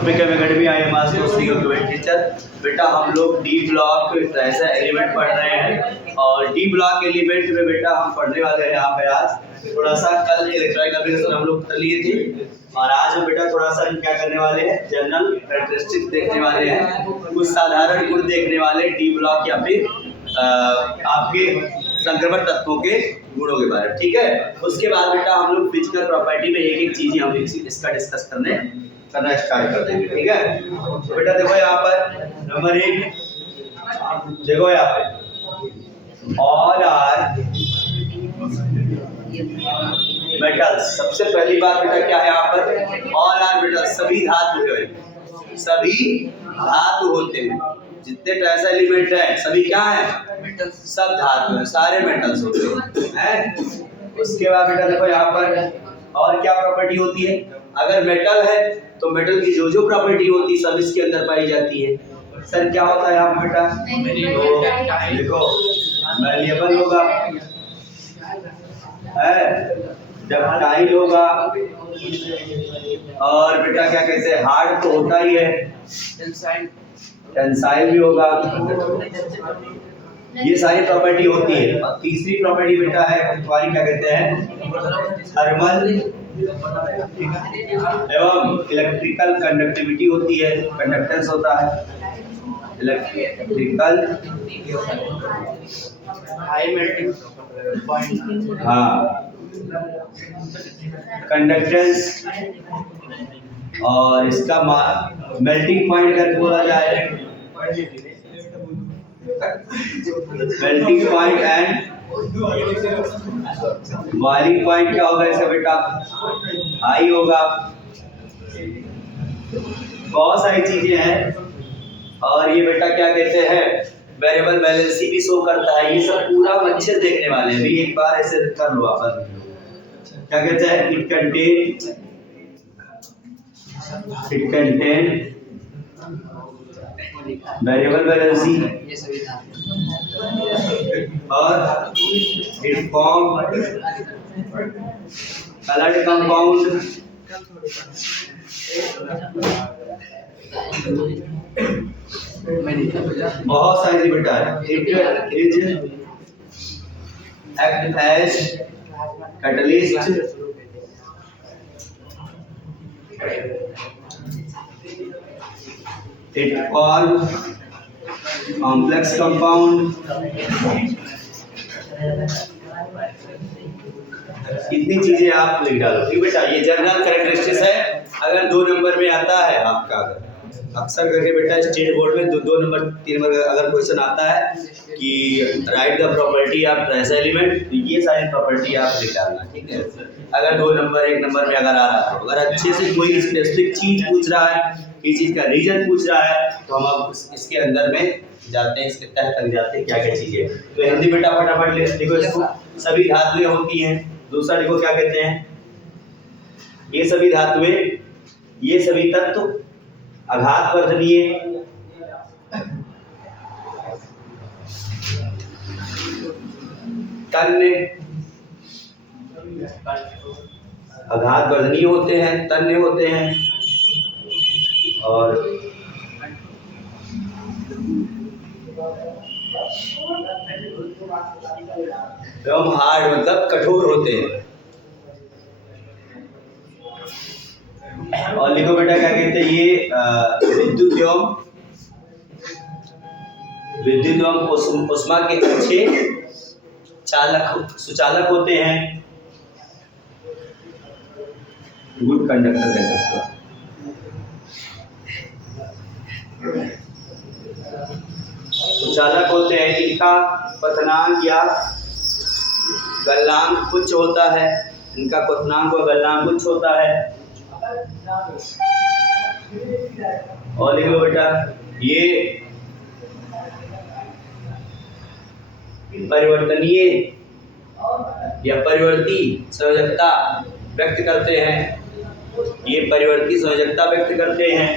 To become academy. I am आस्को teacher. बेटा हम लोग डी ब्लॉक ऐसा एलिमेंट पढ़ रहे हैं और डी ब्लॉक एलिमेंट में बेटा हम पढ़ने वाले हैं यहाँ पे आज थोड़ा सा। कल इलेक्ट्रॉनिक एप्लीकेशन हम लोग कर लिए थे और आज हम बेटा थोड़ा सा क्या करने वाले हैं, जनरल कैरेक्टरिस्टिक्स देखने वाले हैं, कुछ साधारण गुण देखने वाले डी ब्लॉक या फिर आपके संक्रमण तत्वों के गुणों के बारे में। ठीक है, उसके बाद बेटा हम लोग फिजिकल प्रॉपर्टी में एक एक चीज हम इसका डिस्कस करना स्टार्ट कर देंगे। ठीक है, तो बेटा देखो यहाँ पर नंबर 1 देखो यहाँ पे ऑल आर मेटल्स। सबसे पहली बात बेटा क्या है यहाँ पर, ऑल आर मेटल्स, सभी धातु है, सभी धातु होते हैं। जितने ट्रेस एलिमेंट है सभी क्या है, सब धातु है, सारे मेटल्स होते हैं। उसके बाद बेटा देखो यहाँ पर और क्या प्रॉपर्टी होती है, अगर मेटल है तो मेटल की जो जो प्रॉपर्टी होती है सब इसके अंदर पाई जाती है। सर क्या होता है यहाँ बेटा, तो देखो मैलिएबल होगा, डक्टाइल होगा और बेटा क्या कहते हैं हार्ड तो होता ही है, टेंसाइल भी होगा। ये सारी प्रॉपर्टी होती है। और तीसरी प्रॉपर्टी बेटा है तुम्हारी क्या कहते हैं, थर्मल एवं इलेक्ट्रिकल कंडक्टिविटी होती है, कंडक्टेंस होता है, इलेक्ट्रिकल हाई मेल्टिंग पॉइंट, हाँ कंडक्टेंस, और इसका मेल्टिंग पॉइंट अगर बोला जाए, melting point and boiling point क्या होगा इसका बेटा, हाई होगा। बहुत सारी चीजें हैं और ये बेटा क्या कहते हैं वेरिएबल वैलेंसी भी शो करता है। ये सब पूरा हम अच्छे से देखने वाले हैं, भी एक बार ऐसे कर लो आप। क्या कहते हैं, इट कंटेन वेरिएबल वैलेंसी और इट फॉर्म कलर्ड कंपाउंड, बहुत सारी बेटा है। It is act as catalyst, it call complex compound। इतनी चीजें आप लिख डालो। ठीक बेटा, ये जनरल कैरेक्टरिस्टिक्स है। अगर 2 नंबर में आता है आपका, अक्सर करके बेटा स्टेट बोर्ड में 2 नंबर 3 नंबर अगर क्वेश्चन आता है कि right the property of trace element, तो ये सारी प्रॉपर्टी आप लिख डालना। ठीक है, अगर 2 नंबर 1 नंबर में अगर आ रहा है, अगर अच्छे से कोई स्पेसिफिक चीज पूछ रहा है, किसी चीज का रीजन पूछ रहा है, तो हम अब इसके अंदर में जाते हैं, इसके तह तक जाते हैं क्या क्या चीजें। तो हिंदी बेटा फटाफट देखो, इसको सभी धातुएं होती हैं। दूसरा देखो क्या कहते हैं, ये सभी धातुएं, ये सभी तत्व आघात वर्धनीय, तन्य आघात वर्धनीय होते हैं, तन्य होते हैं, और एवं हार्ड मतलब कठोर होते हैं। और लिखो बेटा क्या कहते हैं, ये विद्युत एवं उष्मा के अच्छे सुचालक होते हैं, गुड कंडक्टर कह सकते हो। सुचालक होते हैं, इनका पतनांक या गलनांक उच्च होता है, इनका पतनांक व गलनांक उच्च होता है। और लिखो बेटा, ये परिवर्तनीय या परिवर्ती संयोजकता व्यक्त करते हैं, ये परिवर्ती संयोजकता व्यक्त करते हैं।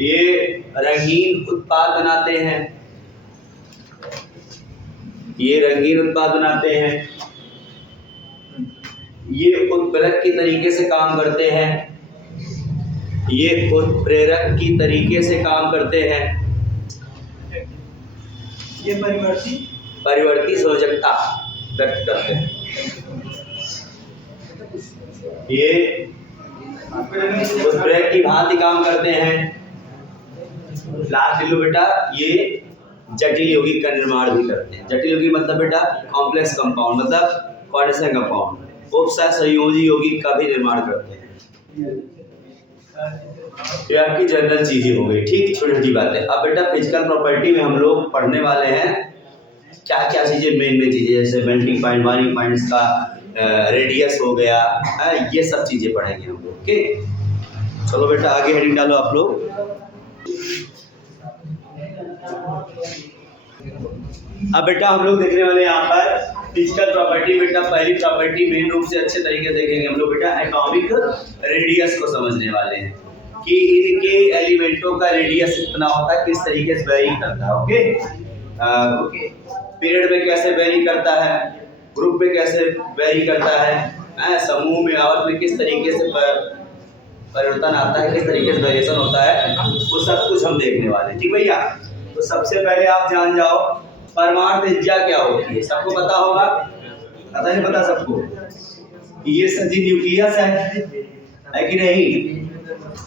ये रंगीन उत्पाद बनाते हैं, ये रंगीन उत्पाद बनाते हैं। ये उत्प्रेरक की तरीके से काम करते हैं, ये उत्प्रेरक की तरीके से काम करते हैं। ये परिवर्ती संयोजकता व्यक्त करते हैं। ये उत्प्रेरक की भांति काम करते हैं। लास्ट लो बेटा, ये जटिल यौगिक का निर्माण भी करते हैं। जटिल यौगिक मतलब बेटा कॉम्प्लेक्स कंपाउंड, मतलब कोऑर्डिनेशन कंपाउंड, उपसह संयोजी यौगिक का भी निर्माण करते हैं। ये आपकी जनरल चीजें हो गई, ठीक, छोटी छोटी बातें। अब बेटा फिजिकल प्रॉपर्टी में हम लोग पढ़ने वाले हैं क्या क्या चीजें, मेन चीजें, जैसे मेल्टिंग पॉइंट, बॉइलिंग पॉइंट, इसका रेडियस हो गया, ये सब चीजें पढ़ेंगे हम लोग। ओके, चलो बेटा आगे हेडिंग डालो आप लोग। अब बेटा हम लोग देखने वाले यहाँ पर फिजिकल प्रॉपर्टी। बेटा पहली प्रॉपर्टी मेन रूप से अच्छे तरीके से देखेंगे हम लोग बेटा, एटॉमिक रेडियस को समझने वाले हैं कि इनके एलिमेंटों का रेडियस कितना होता है, किस तरीके से वेरी करता है। ओके, पीरियड में कैसे वेरी करता है, ग्रुप में कैसे वेरी करता है, समूह में, आवर्त में किस तरीके से परिवर्तन आता है, किस तरीके से वेरिएशन होता है, वो सब कुछ हम देखने वाले हैं। ठीक भैया, तो सबसे पहले आप जान जाओ परमाणु त्रिज्या क्या होती है। सबको पता होगा, पता नहीं पता सबको? ये सजी न्यूक्लियस है कि नहीं?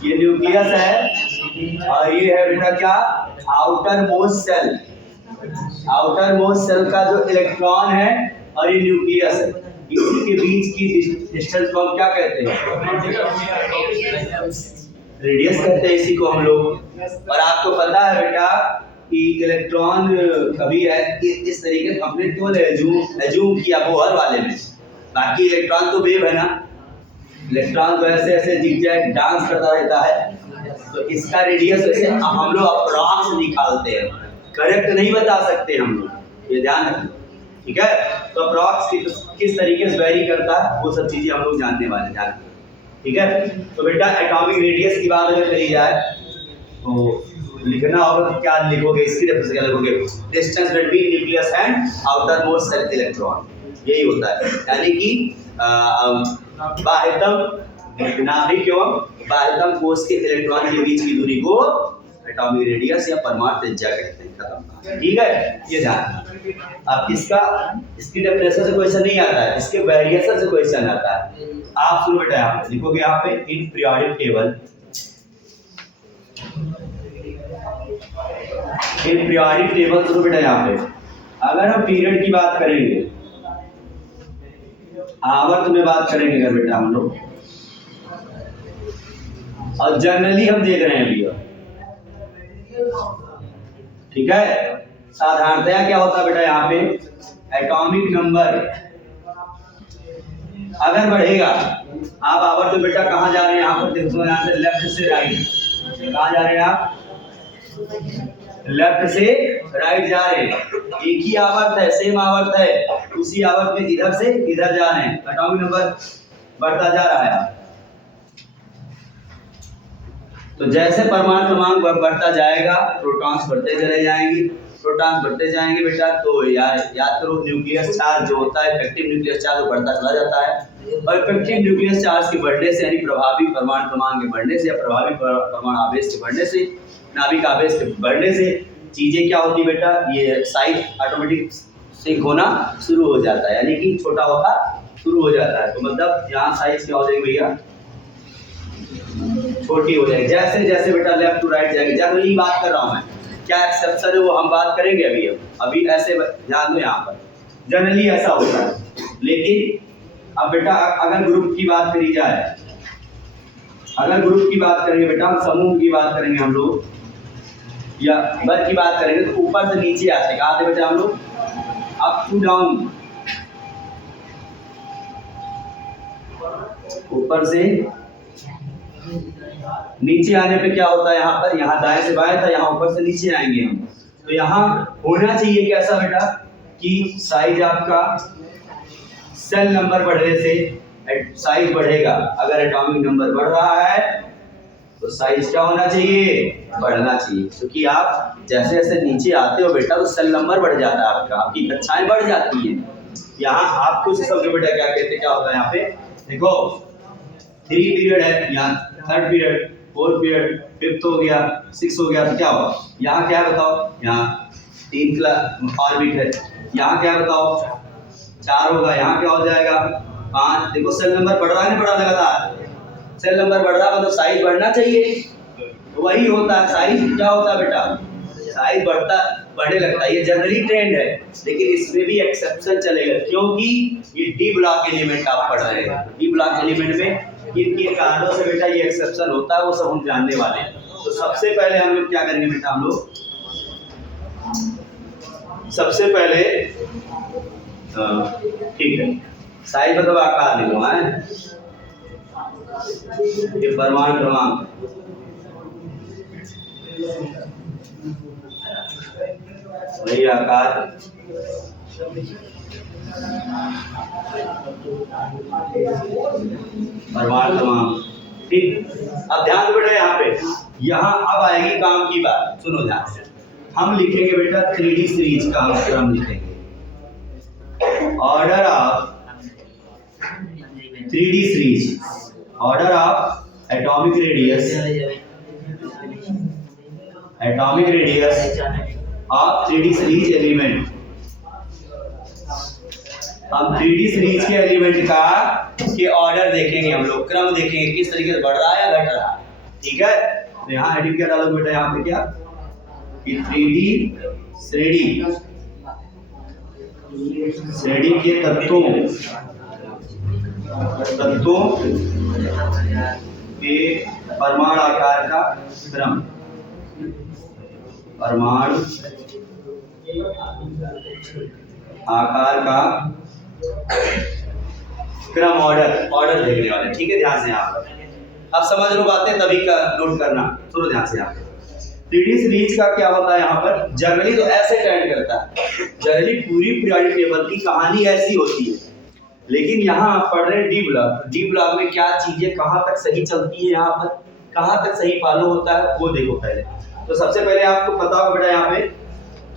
ये न्यूक्लियस है और ये है बेटा क्या, outermost cell. Outermost cell का जो इलेक्ट्रॉन है और ये न्यूक्लियस है, इसी के बीच की डिस्टेंस को हम क्या कहते हैं? रेडियस कहते हैं इसी को हम लोग। और आपको पता है बेटा कि इलेक्ट्रॉन कभी इस तरीके से हमने केवल एज्यूम किया बोहर वाले में, बाकी इलेक्ट्रॉन तो वेव है ना, इलेक्ट्रॉन तो ऐसे ऐसे जिगजैग डांस करता रहता है। तो इसका रेडियस वैसे हम लोग अप्रॉक्स निकालते हैं, करेक्ट नहीं बता सकते हम लोग, ये ध्यान रखना, ठीक है? तो अप्रॉक्स किस तरीके से वेरी करता है वो सब चीजें हम लोग जानने वाले हैं, ठीक है? तो बेटा एटॉमिक रेडियस की बात अगर करी जाए तो लिखना होगा तो क्या लिखोगे, इसकी रेफरेंस क्या लिखोगे? Distance between nucleus and outer most shell electron, यही होता है। यानी कि बाह्यतम नाभिक एवं बाह्यतम कोश के इलेक्ट्रॉन के बीच की दूरी को एटॉमिक रेडियस या परमाणु त्रिज्या कहते हैं। खत्म, ठीक है? ये ध्यान। अब इसकी डेफिनेशन से क्वेश्चन नहीं आता है, इसके वेरिएशन से क्वेश्चन आता है। आप सुनो बेटा, आप लिखोगे यहाँ पे in periodic table, in periodic table सुनो बेटा यहाँ पे, अगर हम पीरियड की बात करेंगे, आवर्त में बात करेंगे अगर बेटा हम लोग, और जनरली हम देख रहे हैं अभी, ठीक है? साधारणतया क्या होता है बेटा यहाँ पे, एटॉमिक नंबर अगर बढ़ेगा, आप आवर्त में बेटा कहाँ जा रहे हैं, यहाँ पर देखो, यहाँ से लेफ्ट से राइट, कहाँ जा रहे हैं आप? लेफ्ट से राइट जा रहे हैं, एक ही आवर्त है, सेम आवर्त है, उसी आवर्त में इधर से इधर जा रहे हैं, एटॉमिक नंबर बढ़ता जा रहा है। तो जैसे परमाणु क्रमांक बढ़ता जाएगा, प्रोटॉन्स बढ़ते चले जाएंगे, प्रोटॉन्स बढ़ते जाएंगे बेटा, तो याद करो न्यूक्लियस चार्ज जो होता है, इफेक्टिव न्यूक्लियस चार्ज वो बढ़ता चला जाता है, और इफेक्टिव न्यूक्लियस चार्ज के बढ़ने से, यानी प्रभावी परमाणु क्रमांक के बढ़ने से या प्रभावी परमाणु आवेश के बढ़ने से, नाभिक आवेश के बढ़ने से चीजें क्या होती बेटा, ये साइज ऑटोमेटिक सिंक होना शुरू हो जाता है, यानी कि छोटा होता शुरू हो जाता है। तो मतलब यहाँ साइज क्या हो जाएगी भैया, छोटी हो जाएगी, जैसे जैसे बेटा लेफ्ट टू राइट जाएगी। जनरली बात कर रहा हूँ मैं, क्या एक्सेप्शन है वो हम बात करेंगे अभी ऐसे ध्यान दो, यहाँ पर जनरली ऐसा होता है। लेकिन अब बेटा अगर ग्रुप की बात करी जाए, अगर ग्रुप की बात करेंगे बेटा, समूह की बात करेंगे हम लोग, या वर्ग की बात करेंगे, तो ऊपर से नीचे आते, कहाँ आते बेटा हम लोग? अप टू डाउन, ऊपर से नीचे आने पे क्या होता है, यहाँ पर, यहाँ दाएं से बाएं था, यहाँ ऊपर से नीचे आएंगे हम। तो यहाँ होना चाहिए कैसा बेटा, कि साइज आपका सेल नंबर बढ़ने से साइज बढ़ेगा। अगर एटॉमिक नंबर बढ़ रहा है तो साइज क्या होना चाहिए, बढ़ना चाहिए, क्योंकि आप जैसे जैसे नीचे आते हो बेटा तो सेल नंबर बढ़ जाता है आपका, आपकी कक्षाएं बढ़ जाती हैं। यहाँ आप कुछ समझो बेटा क्या कहते हैं, क्या होता है यहाँ पे, देखो 3 पीरियड है, यहाँ 3rd period, 4th period, 5th हो गया, 6th हो गया, तो क्या होगा यहाँ क्या बताओ, यहाँ 3 क्लास ऑर्बिट है, यहाँ क्या बताओ 4 होगा, यहाँ क्या हो जाएगा 5। देखो सेल नंबर बढ़ रहा है, नहीं बढ़ रहा लगातार, सेल नंबर बढ़ रहा मतलब साइज बढ़ना चाहिए, तो वही होता है साइज क्या होता है बेटा, साइज बढ़ने लगता है, ये जनरली ट्रेंड है, लेकिन इसमें भी एक्सेप्शन चलेगा क्योंकि ये डी ब्लॉक एलिमेंट आप पढ़ रहे हैं। डी ब्लॉक एलिमेंट में किन कारणों से बेटा ये एक्सेप्शन होता है वो सब हम जानने वाले हैं। तो सबसे पहले हम लोग क्या करेंगे बेटा, हम लोग सबसे पहले ठीक है साइज मतलब आकार लिखो है, ये परमाणु क्रमांक वही आकार परमाणु क्रमांक, ठीक। अब ध्यान दो बेटा यहाँ पे, यहाँ अब आएगी काम की बात, सुनो ध्यान से। हम लिखेंगे बेटा 3D सीरीज का क्रम लिखेंगे, order of 3D series, order of atomic radius of 3D series element. हम 3D सीरीज के एलिमेंट का के ऑर्डर देखेंगे, हम लोग क्रम देखेंगे किस तरीके से बढ़ रहा है या घट रहा है, ठीक है। तो यहाँ हेडिंग क्या डालोगे बेटा, यहाँ पे क्या कि 3D श्रेणी के तत्वों के परमाणु आकार का क्रम, परमाणु आकार का क्रम, ऑर्डर देखने वाले, ठीक है। ध्यान से आप अब समझ लो बातें, तभी का नोट करना, सुनो ध्यान से। आप 3D सीरीज का क्या होता है यहाँ पर, जनरली तो ऐसे ट्रेंड करता है, जनरली पूरी पीरियोडिक टेबल की कहानी ऐसी होती है, लेकिन यहाँ आप पढ़ रहे हैं डी ब्लॉक। डी ब्लॉक में क्या चीजें कहाँ तक सही चलती है, यहाँ पर कहाँ तक सही फॉलो होता है वो देखो पहले। तो सबसे पहले आपको पता होगा बेटा यहाँ पे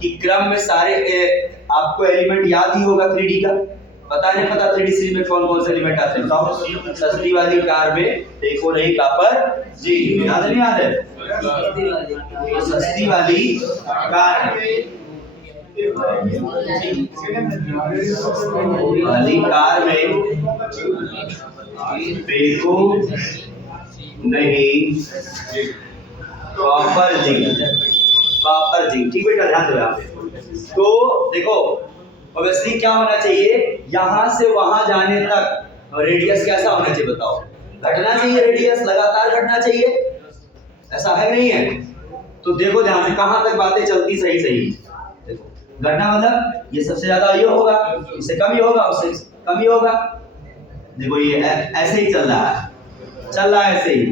कि क्रम में सारे आपको एलिमेंट याद ही होगा 3D का, पता नहीं पता 3D सीरीज में कौन कौन से एलिमेंट आते हैं बताओ। सस्ती वाली कार में देखो नहीं कापर जी, याद नहीं याद है, सस्ती वाली कार में देखो नहीं कॉपर जिंक, ठीक बेटा ध्यान दो यहाँ पे। तो देखो ऑब्वियसली क्या होना चाहिए, यहां से वहां जाने तक रेडियस कैसा होना चाहिए बताओ, घटना चाहिए, रेडियस लगातार घटना चाहिए, ऐसा है नहीं है। तो देखो ध्यान से कहां तक बातें चलती सही देखो, घटना मतलब ये सबसे ज्यादा ये होगा, इससे कम ही होगा, उससे कम ही होगा। देखो ये ऐसे ही चल रहा है ऐसे ही,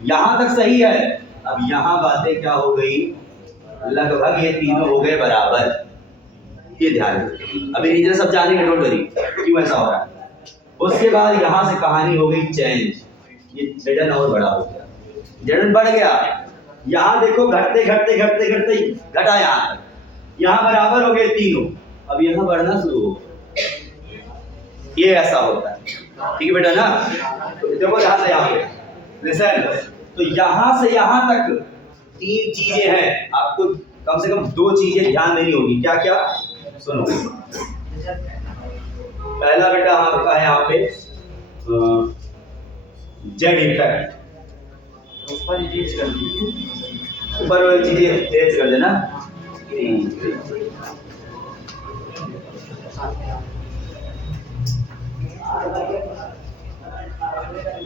यहां तक सही है। अब यहां बातें क्या हो गई, लगभग ये तीनों हो गए बराबर, ये ध्यान रखिए। अभी रीजन सब जानेंगे, डोंट वरी क्यों ऐसा हो रहा है। उसके बाद यहाँ से कहानी हो गई चेंज, ये रिटर्न और बड़ा हो गया, रिटर्न बढ़ गया। यहाँ देखो घटते घटा यहाँ बराबर हो गए तीनों, अब यहाँ बढ़ना शुरू हो, ये ऐसा होता है, ठीक है बेटा ना। तो देखो यहाँ से यहाँ पे लिसन, तो यहाँ से यहाँ तक 3 चीजें हैं, आपको कम से कम 2 चीजें ध्यान देनी होगी। क्या क्या सुनो, पहला बेटा आपका है यहाँ पे जेड इफेक्ट, ऊपर वाली चीजें तेज कर देना।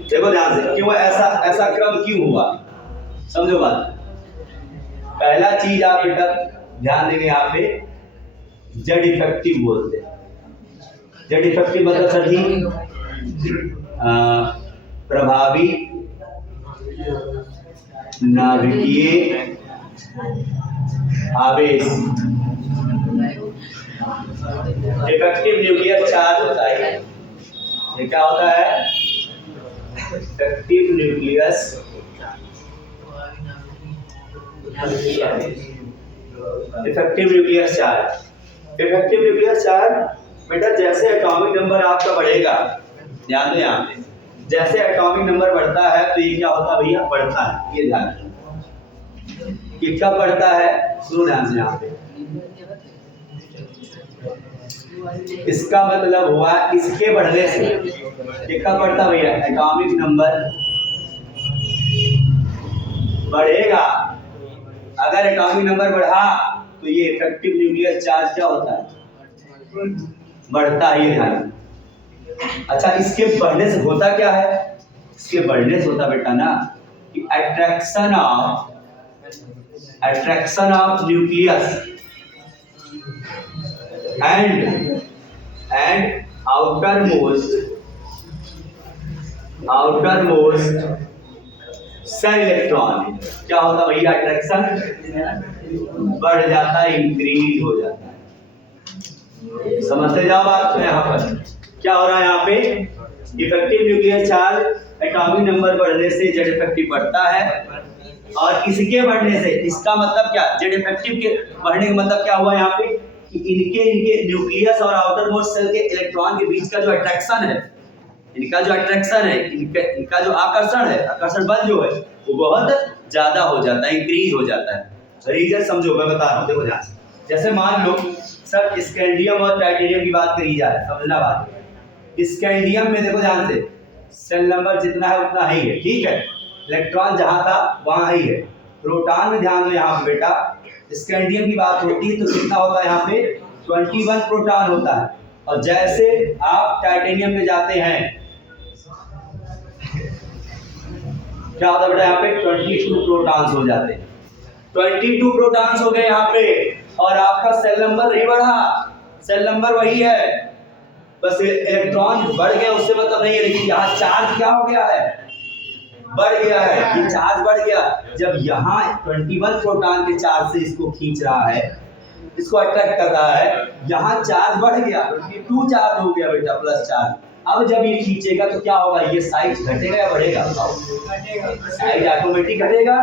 देखो ध्यान से, क्यों ऐसा क्रम क्यों हुआ, समझो बात। पहला चीज आप बेटा ध्यान देंगे, यहाँ पे जेड इफेक्टिव बोलते हैं। जेड इफेक्टिव मतलब सभी प्रभावी नाभिकीय आवेश, इफेक्टिव न्यूक्लियर चार्ज होता है। ये क्या होता है, इफेक्टिव न्यूक्लियस चार्ज। बेटा जैसे एटॉमिक नंबर आपका बढ़ेगा ध्यान दो यहाँ पे, जैसे एटॉमिक नंबर बढ़ता है तो ये क्या होता है भैया, बढ़ता है। ये ध्यान रखना कि कब बढ़ता है, सुनो ध्यान से यहाँ पे। इसका मतलब हुआ इसके बढ़ने से ये कब बढ़ता भैया, एटॉमिक नंबर बढ़ेगा। अगर एटॉमिक नंबर बढ़ा तो ये इफेक्टिव न्यूक्लियर चार्ज क्या होता है, बढ़ता है। ये ध्यान। अच्छा, इसके बढ़ने से होता क्या है, इसके बढ़ने से होता बेटा ना कि attraction of nucleus and outermost cell electron क्या होता भैया, अट्रैक्शन बढ़ जाता है, इंक्रीज हो जाता है। समझते जाओ बात। तो यहाँ पर क्या हो रहा है, यहाँ पे effective nuclear charge atomic number बढ़ने से जेड इफेक्टिव बढ़ता है, और इसके बढ़ने से, इसका मतलब क्या, जेड इफेक्टिव के बढ़ने का मतलब क्या हुआ यहाँ पे कि इनके न्यूक्लियस और आउटर मोस्ट सेल के इलेक्ट्रॉन के बीच का जो अट्रैक्शन है, इनका जो आकर्षण है, आकर्षण बल जो है वो बहुत ज्यादा हो जाता है, इंक्रीज हो जाता है। रीजन समझो, मैं बता रहा हूँ, देखो ध्यान से। जैसे मान लो सर स्कैंडियम और टाइटेनियम की बात करी जाए, समझना बात। स्कैंडियम में देखो ध्यान से, सेल नंबर जितना है उतना ही है, ठीक है, इलेक्ट्रॉन जहां था वहां ही है। प्रोटॉन में ध्यान दो यहाँ पे बेटा, स्कैंडियम की बात होती है तो कितना होता है यहाँ पे, 21 प्रोटॉन होता है। और जैसे आप टाइटेनियम में जाते हैं क्या होता है बेटा, यहाँ पे 22 प्रोटॉन्स हो जाते हैं। 22 प्रोटॉन्स हो गए यहाँ पे, और आपका सेल नंबर नहीं बढ़ा, सेल नंबर वही है, बस इलेक्ट्रॉन बढ़ गया, उससे मतलब नहीं है। लेकिन यहाँ चार्ज क्या हो गया है, बढ़ गया है, ये चार्ज बढ़ गया। जब यहाँ 21 प्रोटॉन के चार्ज से इसको खींच रहा है, इसको अट्रैक्ट कर रहा है, यहाँ चार्ज बढ़ गया, 22 चार्ज हो गया बेटा, प्लस चार्ज। अब जब ये खींचेगा तो क्या होगा, ये साइज घटेगा या बढ़ेगा, साइज ऑटोमेटिक घटेगा।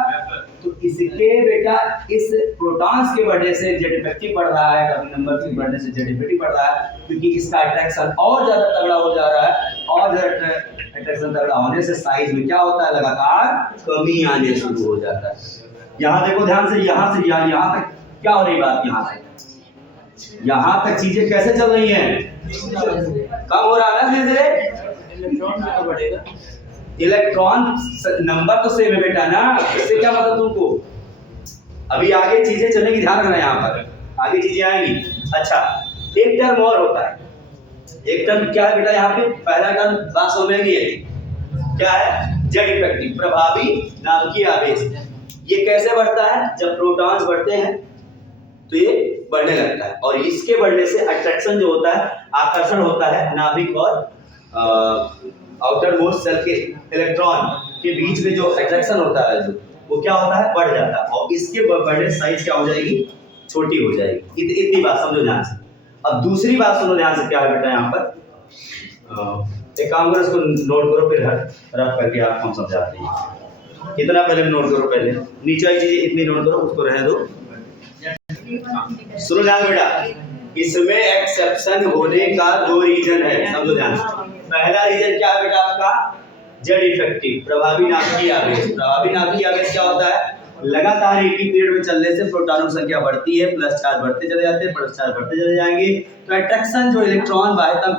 तो इसके बेटा इस प्रोटॉन्स के बढ़ने से जेड इफेक्टिव बढ़ रहा है, एटॉमिक नंबर के बढ़ने से जेड इफेक्टिव बढ़ रहा है, क्योंकि इसका अट्रैक्शन और ज्यादा तगड़ा हो जा रहा है, और ज्यादा अट्रैक्शन तगड़ा होने से साइज में क्या होता है, लगातार कमी आने शुरू हो जाता है। यहाँ देखो ध्यान से, यहाँ से यहाँ तक क्या हो रही बात, यहाँ तक चीजें कैसे चल रही हैं, कम हो रहा है ना धीरे धीरे, इलेक्ट्रॉन नंबर तो सेम है बेटा ना, इससे क्या मतलब तुमको, अभी आगे चीजें चलेंगी, ध्यान रखना, यहाँ पर आगे चीजें आएंगी। अच्छा, एक टर्म और होता है, एक टर्म क्या है बेटा, यहाँ पे पहला टर्म बात समझेंगे, क्या है, जेड इफेक्टिव, प्रभावी नाभिकीय आवेश। ये कैसे बढ़ता है, जब प्रोटॉन्स बढ़ते हैं तो ये बढ़ने लगता है, और इसके बढ़ने से अट्रैक्शन जो होता है, आकर्षण होता है नाभिक और आउटर मोस्ट सेल के इलेक्ट्रॉन के बीच में जो अट्रैक्शन होता है, जो वो क्या होता है, बढ़ जाता है, और इसके बढ़ने साइज क्या हो जाएगी, छोटी हो जाएगी। इतनी बात समझो ध्यान से। अब दूसरी बात सुनो ध्यान से, क्या है बेटा यहाँ पर, एक काम करो, इसको नोट करो, फिर रफ करके आपको हम समझाते हैं। कितना पहले नोट करो, पहले नीचे वाली चीजें इतनी नोट करो, उसको रहने दो। सुनो ध्यान बेटा, इसमें एक्सेप्शन होने का 2 रीजन है, समझो ध्यान से। पहला रीजन क्या है बेटा आपका, जेड इफेक्टिव, प्रभावी नाभिकीय आवेश। प्रभावी नाभिकीय आवेश क्या होता है, लगातार एक ही पीरियड में चलने से प्रोटॉनों की संख्या बढ़ती है, प्लस चार्ज बढ़ते चले जाते हैं, प्लस चार्ज बढ़ते चले जाएंगे, तो अट्रैक्शन जो इलेक्ट्रॉन, बाह्यतम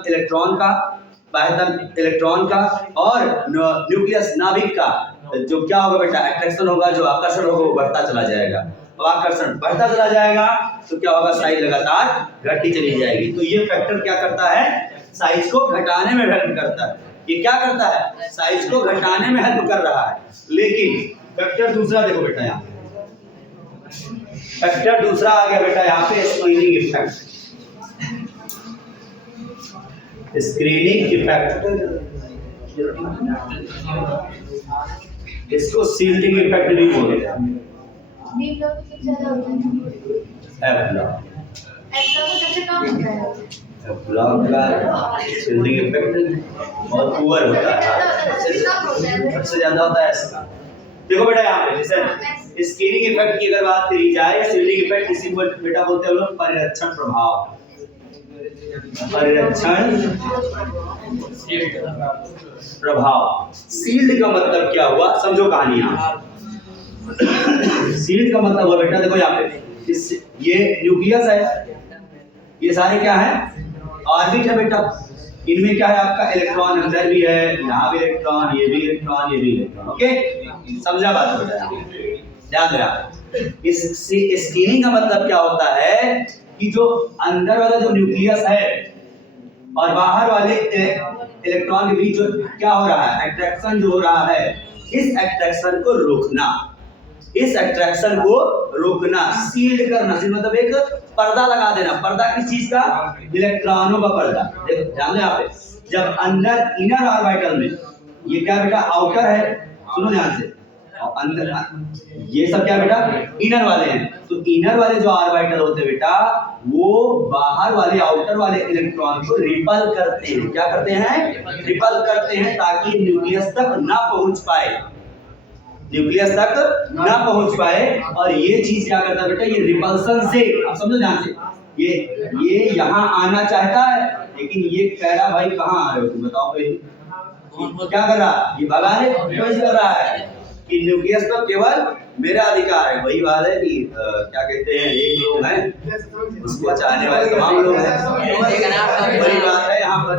इलेक्ट्रॉन का और न्यूक्लियस नाभिक का जो क्या होगा बेटा, अट्रैक्शन होगा, जो आकर्षण होगा वो बढ़ता चला जाएगा। अब आकर्षण बढ़ता चला जाएगा तो क्या होगा, साइज लगातार घटती चली जाएगी। तो ये फैक्टर क्या करता है, साइज को घटाने में हेल्प करता है। ये क्या करता है, साइज को घटाने में हेल्प कर रहा है। लेकिन फैक्टर दूसरा देखो बेटा, यहाँ फैक्टर दूसरा आ गया बेटा, यहाँ पे स्क्रीनिंग इफेक्ट। स्क्रीनिंग इफेक्ट, इसको सील्डिंग इफेक्ट भी बोलते हैं। ब्लॉक का सील्डिंग इफेक्ट बहुत पुअर होता है, सबसे ज्यादा होता है इसका। देखो बेटा यहाँ पे लिसन, स्क्रीनिंग इफेक्ट की अगर बात करी जाए, सील्डिंग इफेक्ट किसी को बेटा बोलते हैं लोग परिरक्षण प्रभाव। परिरक्षण प्रभाव। शील्ड का मतलब क्या हुआ, समझो कहानी यहाँ। शील्ड का मतलब हुआ बेटा, देखो यहाँ पे ये न्यूक्लियस है, ये सारे क्या है, ऑर्बिट है बेटा। इनमें क्या है, आपका इलेक्ट्रॉन अंदर भी है, यहाँ भी इलेक्ट्रॉन, ये भी इलेक्ट्रॉन, ये भी इलेक्ट्रॉन। ओके, समझा बात बेटा, ध्यान देना। इस स्कैनिंग का मतलब क्या होता है कि जो अंदर वाला जो न्यूक्लियस है और बाहर वाले इलेक्ट्रॉन के बीच जो क्या हो रहा है, अट्रैक्शन जो हो रहा है, इस अट्रैक्शन को रोकना, इस अट्रैक्शन को रोकना, सील्ड करना। सील्ड मतलब एक पर्दा लगा देना। पर्दा किस चीज का, इलेक्ट्रॉनों का पर्दा। देखो ध्यान दें यहाँ पे, जब अंदर इनर ऑर्बिटल में, ये क्या बेटा आउटर है, सुनो ध्यान से, और अंदर ये सब क्या बेटा इनर वाले हैं। तो इनर वाले जो ऑर्बिटल होते हैं बेटा, वो बाहर वाले आउटर वाले इलेक्ट्रॉन को रिपल करते हैं। क्या करते हैं, रिपल करते हैं, ताकि न्यूक्लियस तक ना पहुंच पाए, न्यूक्लियस तक ना पहुंच पाए। और ये चीज क्या करता है बेटा, ये रिपल्सन से, आप समझो ध्यान से, ये यहाँ आना चाहता है, लेकिन ये कह रहा भाई कहाँ आ रहे हो तुम, बताओ भाई क्या कर रहा, ये भगाने की कोशिश कर रहा है कि न्यूक्लियस तो केवल मेरा अधिकार है। वही बात है कि क्या कहते हैं, एक लोग हैं उसको चाहने वाले तमाम लोग हैं, वही बात है यहाँ पर।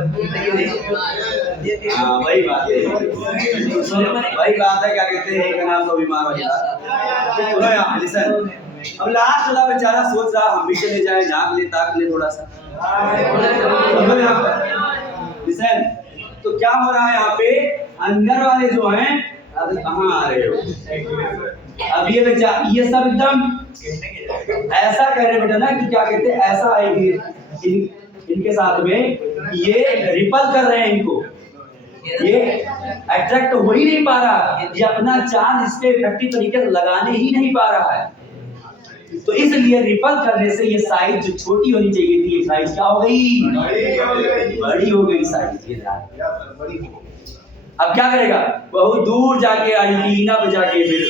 हाँ वही बात है, वही बात है, क्या कहते हैं, एक नाम तो बीमार हो जाता। सुनो यहाँ लिसन, अब लास्ट वाला बेचारा सोच रहा हम भी चले जाए, झाँक ले ताक ले थोड़ा सा, सुनो यहाँ पर लिसन। तो क्या हो रहा है यहाँ पे, अंदर वाले जो हैं, अब कहाँ आ रहे हो, अब ये बच्चा ये सब एकदम ऐसा कह रहे बेटा ना कि क्या कहते हैं, ऐसा है कि इनके साथ में ये रिपल कर रहे हैं, इनको ये अट्रैक्ट हो ही नहीं पा रहा, ये अपना चार्ज इस पे इफेक्टिव तरीके से लगाने ही नहीं पा रहा है। तो इसलिए रिपल करने से ये साइज जो छोटी होनी चाहिए थी, ये साइज क्या हो गई, बड़ी हो गई साइज। ये अब क्या करेगा, बहुत दूर जाके अर्जेंटीना पे जाके फिर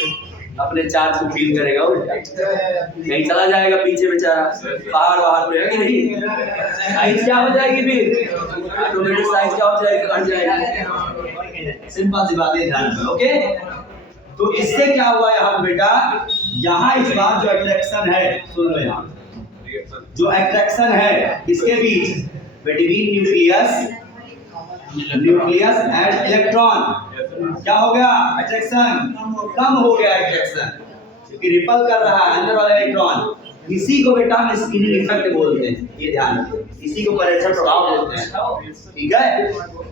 अपने चार्ज को फील करेगा, नहीं चला जाएगा पीछे बेचारा, पहाड़ वहाड़ पे है कि नहीं, साइज क्या हो जाएगी, फिर ऑटोमेटिक साइज क्या हो जाएगी, बढ़ जाएगी। सिंपल सी बात है, ध्यान में। ओके, तो इससे क्या हुआ यहाँ बेटा, यहाँ इस बार जो अट्रैक्शन है, सुन लो यहाँ, जो अट्रैक्शन है इसके बीच बिटवीन न्यूक्लियस एंड इलेक्ट्रॉन, क्या हो गया, अट्रैक्शन कम हो गया, अट्रैक्शन क्योंकि रिपल कर रहा है अंदर वाला इलेक्ट्रॉन। इसी को बेटा हम स्कैनिंग इफेक्ट बोलते हैं, ये ध्यान रखिए, इसी को परिरक्षण प्रभाव बोलते हैं, ठीक है।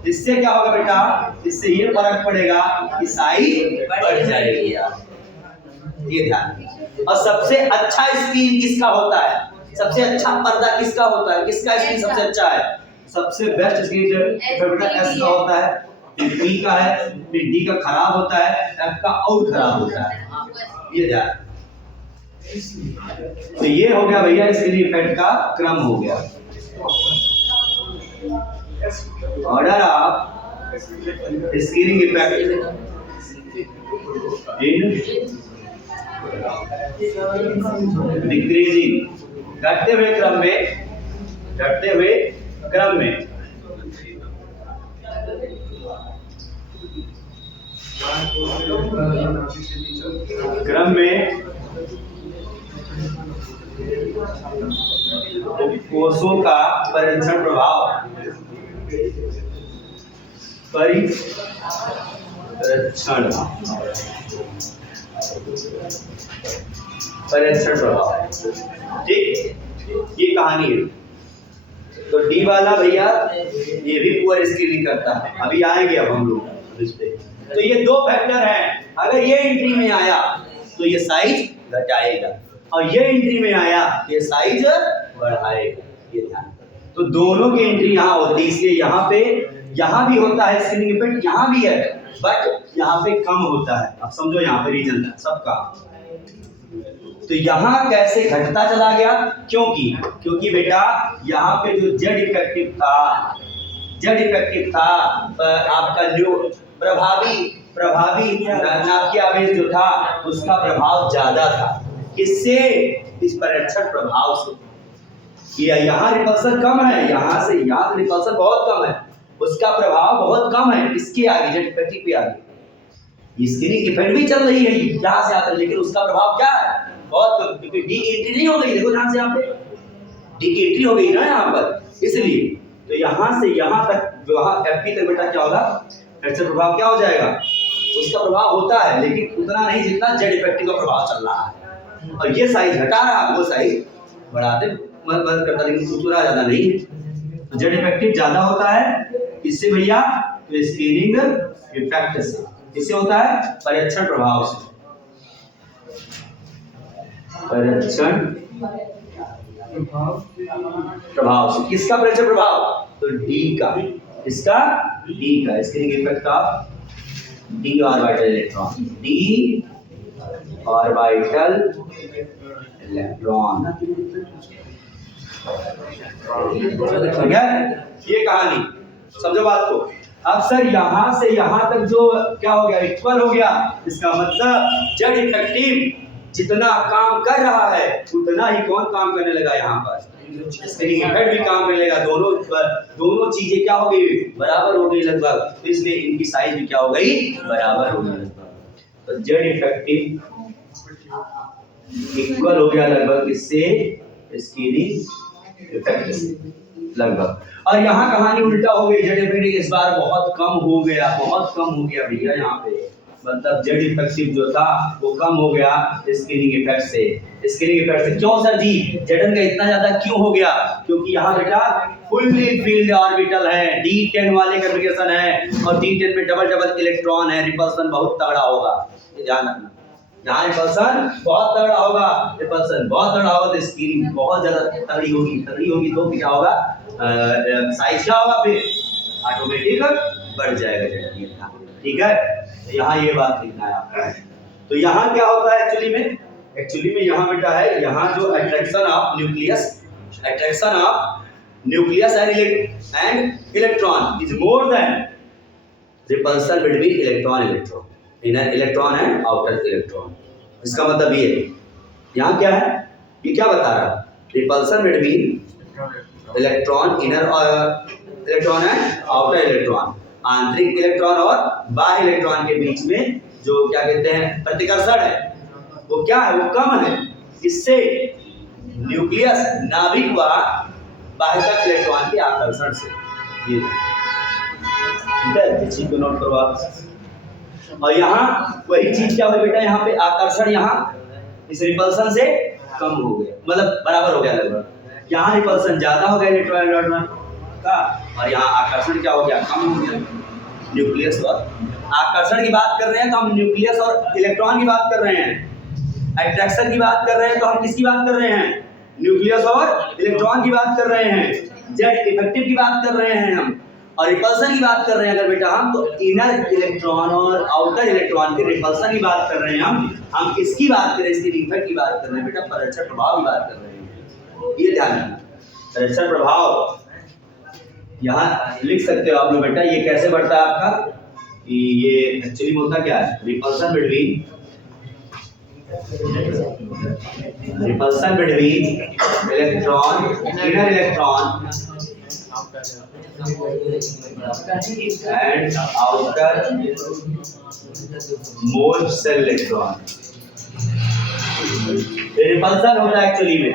इससे क्या होगा बेटा, इससे ये फर्क पड़ेगा कि साइज बढ़ जाएगी, ये ध्यान। और सबसे अच्छा स्क्रीन किसका होता है, सबसे अच्छा पर्दा किसका होता है, किसका स्क्रीन सबसे अच्छा है, सबसे बेस्ट स्क्रीन बेटा एस का होता है, डी का है, फिर डी का खराब होता है, एफ का और खराब होता है, ये ध्यान। तो ये हो गया भैया स्क्रीन इफेक्ट का क्रम हो गया। Order of screening effect in decreasing, घटते हुए क्रम में, घटते हुए क्रम में, क्रम में कोषों का परिरक्षण प्रभाव, परिरक्षण प्रभाव, ठीक, ये कहानी है। तो डी वाला भैया ये भी पुअर स्क्रीनिंग करता है, अभी आएंगे अब हम लोग इस पे। तो ये दो फैक्टर हैं, अगर ये एंट्री में आया तो ये साइज घटाएगा, और ये एंट्री में आया ये साइज बढ़ाएगा, ये ध्यान। तो दोनों की एंट्री यहाँ होती है, इसलिए यहाँ पे, यहाँ भी होता है स्क्रीनिंग इफेक्ट, यहाँ भी है, बट यहाँ पे कम होता है। अब समझो यहाँ पे रीजन था सबका। तो यहाँ कैसे घटता चला गया, क्योंकि बेटा यहाँ पे जो जेड इफेक्टिव था, आपका जो प्रभावी नाभिकीय आवेश जो था उसका प्रभाव ज्यादा था, किससे, इस परिरक्षण प्रभाव से। ये यहाँ रिपल्सन कम है, यहाँ से यहाँ रिपल्सन बहुत कम है, उसका प्रभाव बहुत कम है इसके आगे, जेड इफेक्टिव के आगे। स्क्रीनिंग इफेक्ट भी चल रही है यहाँ से आता है, लेकिन उसका प्रभाव क्या है, बहुत कम, क्योंकि डी की एंट्री नहीं हो गई। देखो यहाँ से यहाँ पे डी की एंट्री हो गई ना यहाँ पर, इसलिए तो यहाँ से यहाँ तक वहाँ एफपी तक बेटा क्या होगा, फ्रैक्चर प्रभाव क्या हो जाएगा, उसका प्रभाव होता है, लेकिन उतना नहीं जितना जेड इफेक्टिव का प्रभाव चल रहा है। और ये साइज हटा रहा, वो साइज बढ़ाते मदद करता, लेकिन सुतुरा ज्यादा नहीं है। तो जेड इफेक्टिव ज्यादा होता है इससे भैया, तो स्क्रीनिंग इफेक्ट से, इससे होता है परीक्षण प्रभाव से, परीक्षण प्रभाव से। किसका परीक्षण प्रभाव, तो डी का, इसका डी का, screening effect of D orbital electron, D orbital electron. ठीक है, ये कहानी समझो बात को। अब सर यहाँ से यहाँ तक जो क्या हो गया, इक्वल हो गया, इसका मतलब जेड इफेक्टिव जितना काम कर रहा है उतना ही कौन काम करने लगा, यहाँ पर स्क्रीनिंग इफेक्ट भी काम करने लगा। दोनों चीजें क्या हो गई, बराबर हो गई लगभग, तो इसलिए इनकी साइज भी क्या हो गई, बराबर हो गई लगभग। तो जेड इफेक्टिव इक्वल हो गया लगभग इससे, स्क्रीनिंग इफेक्ट से लगभग। और यहाँ कहानी उल्टा हो गई, जेड इफेक्टिव इस बार बहुत कम हो गया, बहुत कम हो गया भैया यहाँ पे, मतलब जेड इफेक्टिव जो था वो कम हो गया स्क्रीनिंग इफेक्ट से। स्क्रीनिंग इफेक्ट से क्यों सर जी, जेडन का इतना ज्यादा क्यों हो गया, क्योंकि यहाँ बेटा फुल्ली फील्ड ऑर्बिटल है, D10 वाले कन्फिगरेशन है, और D10 में डबल डबल इलेक्ट्रॉन है, रिपल्सन बहुत तगड़ा होगा, ये ध्यान रखना। यहाँ रिपल्सन बहुत तगड़ा होगा, रिपल्सन बहुत तगड़ा होगा, तो स्क्रीनिंग बहुत ज्यादा तगड़ी होगी तो क्या होगा, साइज क्या होगा, फिर ऑटोमेटिक बढ़ जाएगा जेड। ठीक है, यहाँ ये बात लिखना है आपका। तो यहाँ क्या होता है एक्चुअली में यहाँ बेटा है, यहाँ जो attraction of nucleus and electron is more than repulsion between electron, inner electron and outer electron. इसका मतलब ये यहाँ क्या है, ये क्या बता रहा है, repulsion between electron, inner electron and outer electron, आंतरिक इलेक्ट्रॉन और बाह्य इलेक्ट्रॉन के बीच में जो क्या कहते हैं प्रतिकर्षण है, वो क्या है, वो कम है। इससे न्यूक्लियस नाभिक व बाह्यतक इलेक्ट्रॉन के आकर्षण से, ये ठीक है, इस चीज को नोट करो आप। और यहाँ वही चीज क्या हुई बेटा, यहाँ पे आकर्षण यहाँ इस रिपल्सन से कम हो गया, मतलब बराबर हो गया लगभग। यहाँ रिपल्सन ज्यादा हो गया इलेक्ट्रॉन का, और यहाँ आकर्षण क्या हो गया, कम हो गया। न्यूक्लियस और आकर्षण की बात कर रहे हैं तो हम न्यूक्लियस और इलेक्ट्रॉन की बात कर रहे हैं, अट्रैक्शन की बात कर रहे हैं तो हम किसकी बात कर रहे हैं, न्यूक्लियस और इलेक्ट्रॉन की बात कर रहे हैं, जेड इफेक्टिव की बात कर रहे हैं हम, और रिपल्सन की बात कर रहे हैं अगर बेटा हम, तो इनर इलेक्ट्रॉन और आउटर इलेक्ट्रॉन के रिपल्सन की बात कर रहे हैं हम किसकी बात कर रहे हैं, इसके इफेक्ट की बात कर रहे हैं बेटा, परीक्षण प्रभाव की बात कर रहे हैं, ये ध्यान रखना। परीक्षण प्रभाव यहाँ लिख सकते हो आप लोग बेटा, ये कैसे बढ़ता है आपका, ये एक्चुअली में होता क्या है, repulsion between electron, inner electron and outer most shell electron, ये रिपल्सन होता है एक्चुअली में।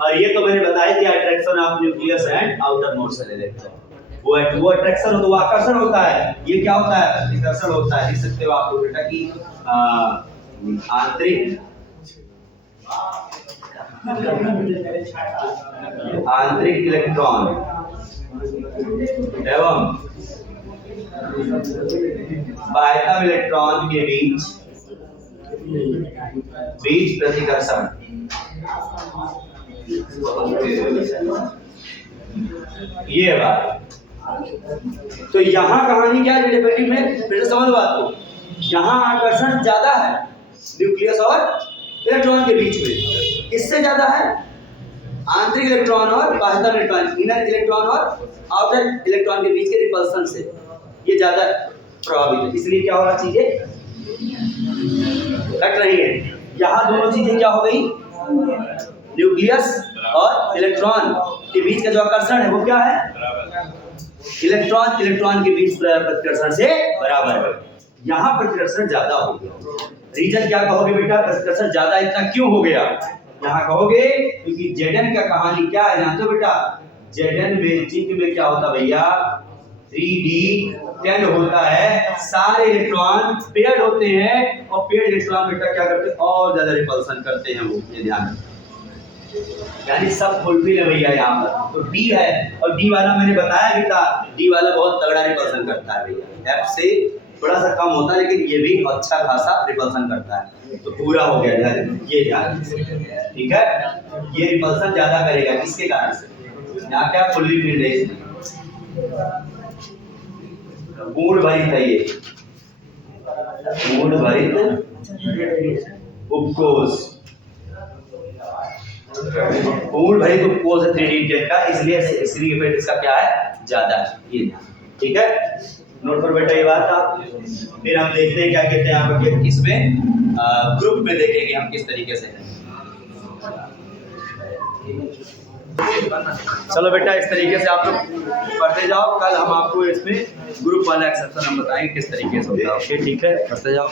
और ये तो मैंने बताया कि attraction of nucleus and outer most shell electron, वो अट्रैक्शन होता है, वो आकर्षण होता है, ये क्या होता है, आकर्षण होता है। लिख सकते हो आप लोग बेटा कि आंतरिक इलेक्ट्रॉन एवं बाह्यतम इलेक्ट्रॉन के बीच प्रतिकर्षण, ये बात। तो यहाँ कहानी क्या है डेरिवेटिव में, फिर समझ बात को, यहाँ आकर्षण ज्यादा है न्यूक्लियस और इलेक्ट्रॉन के बीच में, किससे ज्यादा है, आंतरिक इलेक्ट्रॉन और बाह्यतम इलेक्ट्रॉन, इनर इलेक्ट्रॉन और आउटर इलेक्ट्रॉन के बीच के रिपल्सन से ये ज्यादा प्रभावित है। इसलिए क्या हो रहा, चीजें घट रही है। यहाँ दोनों चीजें क्या हो गई, न्यूक्लियस और इलेक्ट्रॉन के बीच का जो आकर्षण है वो क्या है, इलेक्ट्रॉन इलेक्ट्रॉन के बीच प्रतिकर्षण से बराबर है। यहाँ प्रतिकर्षण ज्यादा हो गया, रीजन क्या कहोगे बेटा, प्रतिकर्षण ज्यादा इतना क्यों हो गया, यहाँ कहोगे क्योंकि Zn का कहानी क्या है जानते हो बेटा, Zn में जिंक में क्या होता भैया 3d10 होता है, सारे इलेक्ट्रॉन पेयर्ड होते हैं और पेयर्ड इलेक्ट्रॉन बेटा क्या करते हैं और ज्यादा रिपल्सन करते हैं, वो ये ध्यान, यानी सब फुलफिल है भैया यहाँ पर। तो डी है और डी वाला मैंने बताया भी था, डी वाला बहुत तगड़ा रिपल्सन करता है भैया, एफ से थोड़ा सा कम होता है लेकिन ये भी अच्छा खासा रिपल्सन करता है। तो पूरा हो गया ध्यान, ये ध्यान, ठीक है, ये रिपल्सन ज्यादा करेगा किसके कारण से, यहाँ क्या फुल्ली फिल्ड है, मूड भरित है, ये मूड भरित उपकोष, मूड भरित उपकोष है 3D10 का, इसलिए एक्सरे इफेक्ट इसका क्या है ज्यादा है, ये ठीक है, नोट कर बेटा ये बात आप। फिर हम देखते हैं क्या कहते हैं यहाँ पर, इसमें ग्रुप में देखेंगे हम किस तरीके से है। चलो बेटा इस तरीके से आप लोग पढ़ते जाओ, कल हम आपको इसमें ग्रुप वाला एक्सेप्शन हम बताएंगे किस तरीके से होता है। ठीक है, करते जाओ।